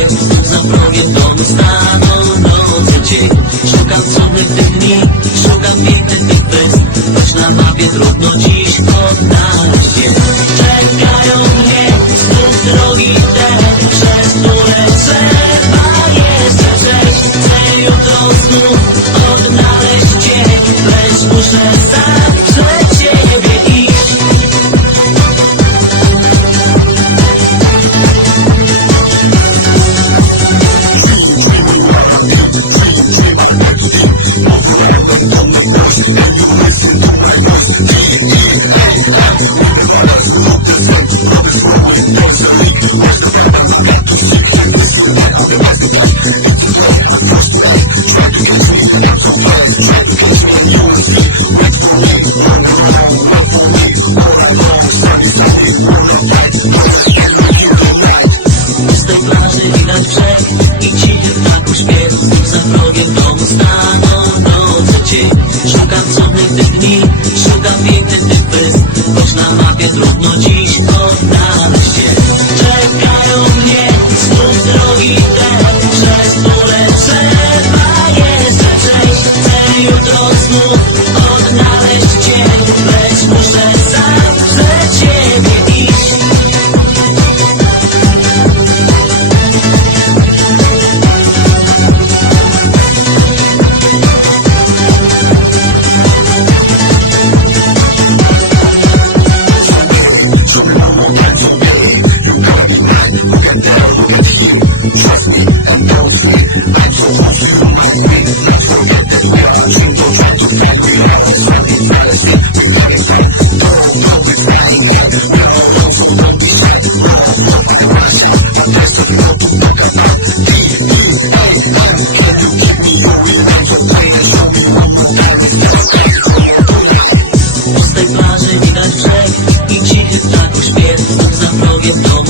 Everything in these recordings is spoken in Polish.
jest domu staną do dzieci Szukam cudnych tych dni, szukam pięknych tych gwiazd Lecz na mapie trudno dziś odnaleźć je Czekają mnie znów drogi te, przez które trzeba jeszcze przejść. Chcę jutro znów odnaleźć cię, lecz muszę sam czyli nas trzech I cichy tak uśmiech Za progiem domu staną. No, Do trzeciej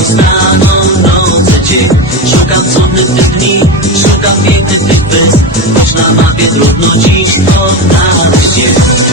staną nocy no, Szukam cudnych tych dni, szukam pięknych tych wysp Choć na mapie trudno dziś odnaleźć